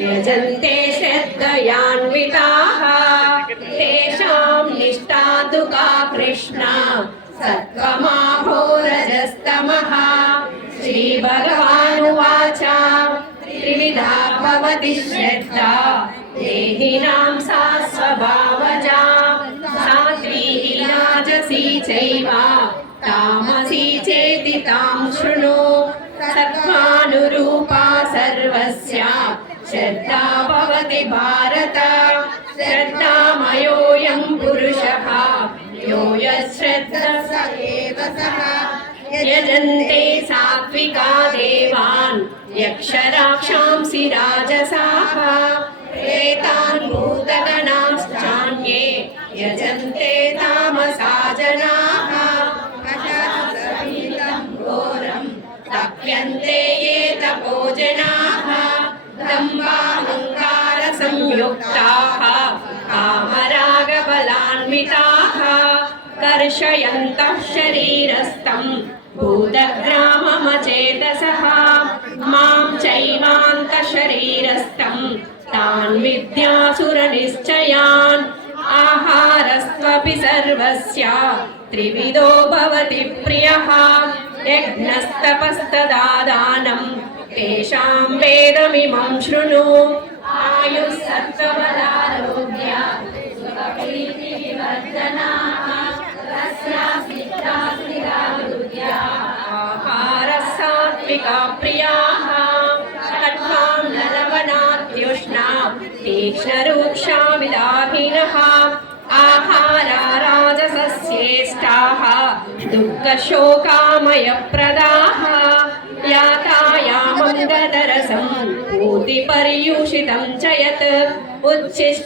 यजन्ते श्रद्धयान्विताः। तेषां निष्ठा तु का कृष्ण सत्त्वमाभोरजस्तमः श्रीभगवानुवाच। त्रिविधा भवति श्रद्धा। देहिनां सा स्वभावजा। सात्विकी राजसी चैव। तामसी चेति तां शृणु। सत्त्वानुरूपा सर्वस्य श्रद्धा भवति भारत। श्रद्धामयोऽयं पुरुषः। यो यश्रद्धा एव यजन्ते सात्विका देवान्। यक्षराक्षांसि राजसाः। प्रेतान् भूतगणाश्चान्ये। यजन्ते तामसा जनाः। दम्बाहङ्कारसंयुक्ताः कामरागबलान्विताः कर्षयन्तः शरीरस्थम् भूतग्राममचेतसः मां चैवान्तशरीरस्थम् तान् विद्यासुरनिश्चयान् आहारस्त्वपि सर्वस्य त्रिविधो भवति प्रियः यज्ञस्तपस्तदा दानम् तेषां वेदमिमं शृणु आयुः सत्त्वबलारोग्य सुखप्रीतिविवर्धनाः तस्या स्निग्धा स्थिरावृद्ध्या आहारः प्रियाः आहारा राजसस्येष्टाः दुःखशोकामयप्रदाः। गतरसं पूतिपर्यूषितं च यत् उच्छिष्ट